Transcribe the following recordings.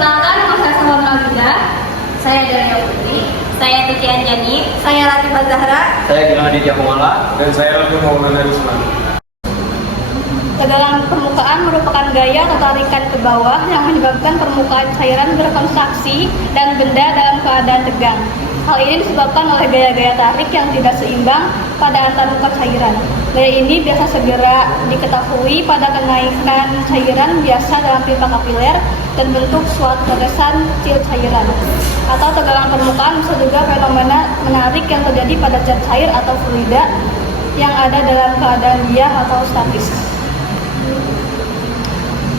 Perkenalkan, nama saya Salma Nabila. Saya Dania Putri. Saya Titi Anjani. Saya Latifah Zahra. Saya Gilang Aditya Kumala. Dan saya Rafi Maulana Rusman. Tegangan permukaan merupakan gaya atau tarikan ke bawah yang menyebabkan permukaan cairan berkontraksi dan benda dalam keadaan tegang. Hal ini disebabkan oleh gaya-gaya tarik yang tidak seimbang pada antaruka cairan. Gaya ini biasa segera diketahui pada kenaikan cairan biasa dalam pipa kapiler dan bentuk suatu tetesan kecil cairan. Atau tegangan permukaan bisa juga fenomena menarik yang terjadi pada zat cair atau fluida yang ada dalam keadaan diam atau statis.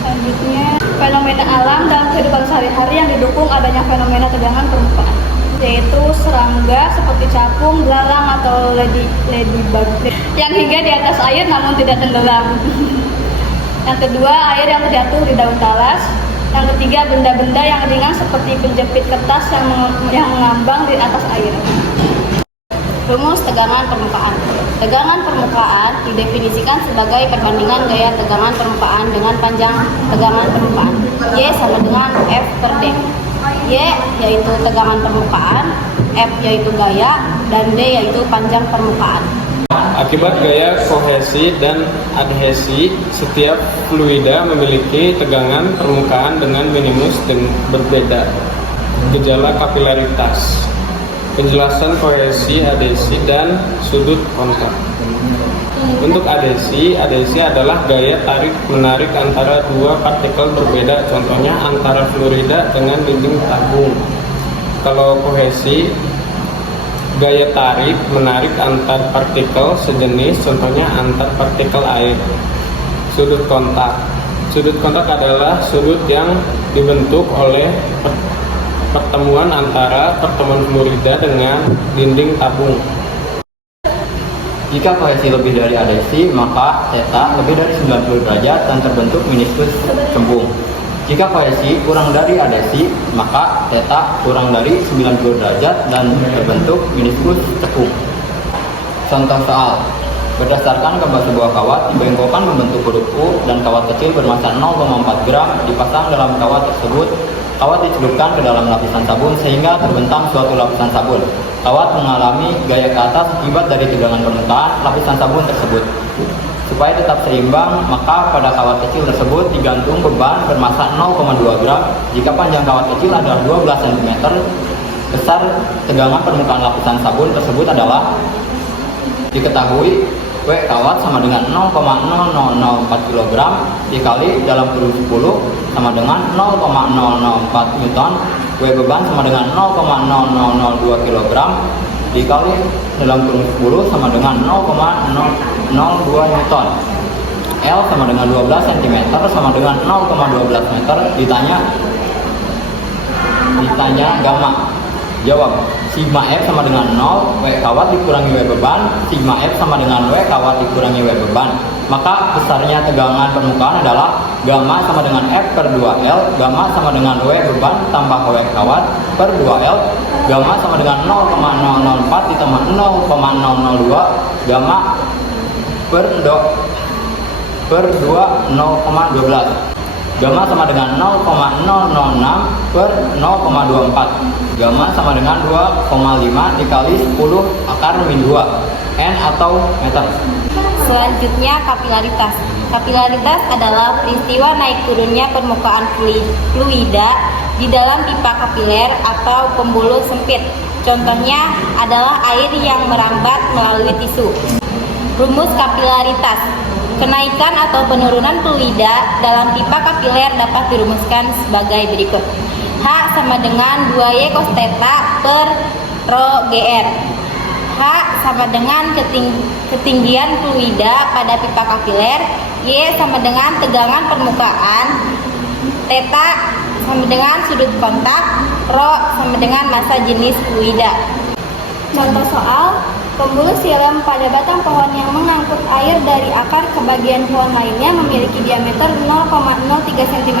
Selanjutnya, fenomena alam dalam kehidupan sehari-hari yang didukung adanya fenomena tegangan permukaan, yaitu serangga seperti capung, belalang atau ladybug yang hingga di atas air namun tidak tenggelam. Yang kedua, air yang terjatuh di daun talas. Yang ketiga, benda-benda yang ringan seperti penjepit kertas yang mengambang di atas air. Rumus tegangan permukaan. Tegangan permukaan didefinisikan sebagai perbandingan gaya tegangan permukaan dengan panjang tegangan permukaan. Y sama dengan F per D. Y yaitu tegangan permukaan, F yaitu gaya, dan D yaitu panjang permukaan. Akibat gaya kohesi dan adhesi, setiap fluida memiliki tegangan permukaan dengan minimus dan berbeda. Gejala kapilaritas. Penjelasan kohesi, adhesi, dan sudut kontak. Untuk adhesi adalah gaya tarik-menarik antara dua partikel berbeda, contohnya antara fluida dengan dinding tabung. Kalau kohesi, gaya tarik-menarik antar partikel sejenis, contohnya antar partikel air. Sudut kontak adalah sudut yang dibentuk oleh pertemuan antara pertemuan fluida dengan dinding tabung. Jika kohesi lebih dari adhesi, maka theta lebih dari 90 derajat dan terbentuk meniskus cembung. Jika kohesi kurang dari adhesi, maka theta kurang dari 90 derajat dan terbentuk meniskus cekung. Contoh soal. Berdasarkan gambar sebuah kawat dibengkokkan membentuk huruf U dan kawat kecil bermassa 0,4 gram dipasang dalam kawat tersebut. Kawat dicelupkan ke dalam lapisan sabun sehingga terbentang suatu lapisan sabun. Kawat mengalami gaya ke atas akibat dari tegangan permukaan lapisan sabun tersebut. Supaya tetap seimbang, maka pada kawat kecil tersebut digantung beban bermassa 0,2 gram. Jika panjang kawat kecil adalah 12 cm, besar tegangan permukaan lapisan sabun tersebut adalah diketahui W kawat sama dengan 0,0004 kg dikali dalam kurung 10 sama dengan 0,004 Newton. W beban sama dengan 0,0002 kg dikali dalam kurung 10 sama dengan 0,002 Newton. L sama dengan 12 cm sama dengan 0,12 meter. Ditanya gamma. Jawab, sigma F sama dengan 0, W kawat dikurangi W beban, sigma F sama dengan W kawat dikurangi W beban. Maka besarnya tegangan permukaan adalah gamma sama dengan F per 2L, gamma sama dengan W beban tambah W kawat per 2L, gamma sama dengan 0,004 ditambah 0,002, gamma per 2 0,12. Gamma sama dengan 0,006 per 0,24. Gamma sama dengan 2,5 dikali 10 akar min 2 N atau meter. Selanjutnya, kapilaritas. Kapilaritas adalah peristiwa naik turunnya permukaan fluida di dalam pipa kapiler atau pembuluh sempit. Contohnya adalah air yang merambat melalui tisu. Rumus kapilaritas. Kenaikan atau penurunan fluida dalam pipa kapiler dapat dirumuskan sebagai berikut. H sama dengan 2Y cos theta per rho GR. H sama dengan ketinggian fluida pada pipa kapiler. Y sama dengan tegangan permukaan. Theta sama dengan sudut kontak. Rho sama dengan massa jenis fluida. Contoh soal, pembuluh siram pada batang pohon yang mengangkut air dari akar ke bagian pohon lainnya memiliki diameter 0,03 cm,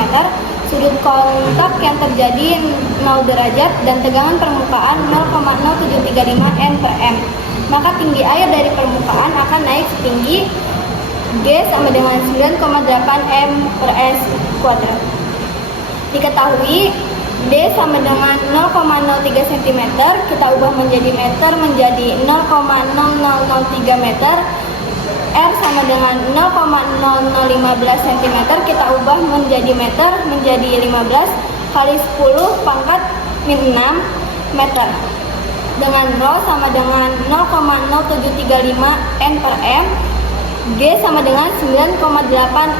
sudut kontak yang terjadi 0 derajat, dan tegangan permukaan 0,0735 N per M. Maka tinggi air dari permukaan akan naik setinggi G sama dengan 9,8 M per S kuadrat. Diketahui D sama dengan 0,03 cm, kita ubah menjadi meter menjadi 0,0003 meter. R sama dengan 0,0015 cm, kita ubah menjadi meter menjadi 15 kali 10 pangkat min 6 meter. Dengan rho sama dengan 0,0735 N per M. G sama dengan 9,8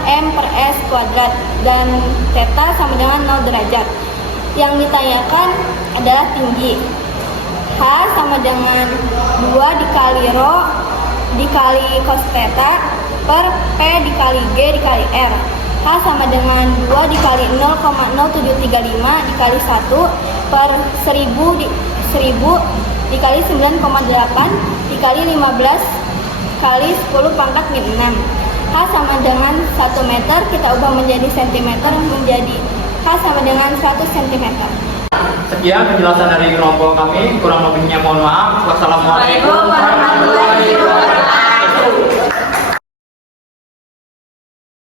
M per S kuadrat dan theta sama dengan 0 derajat. Yang ditanyakan adalah tinggi. H sama dengan 2 dikali rho dikali cos theta per P dikali G dikali R. H sama dengan 2 dikali 0,0735 dikali 1 per 1000 dikali 9,8 dikali 15 kali 10 pangkat min 6. H sama dengan 1 meter, kita ubah menjadi cm menjadi H sama dengan 100 cm. Sekian penjelasan dari kelompok kami, kurang lebihnya mohon maaf. Wassalamualaikum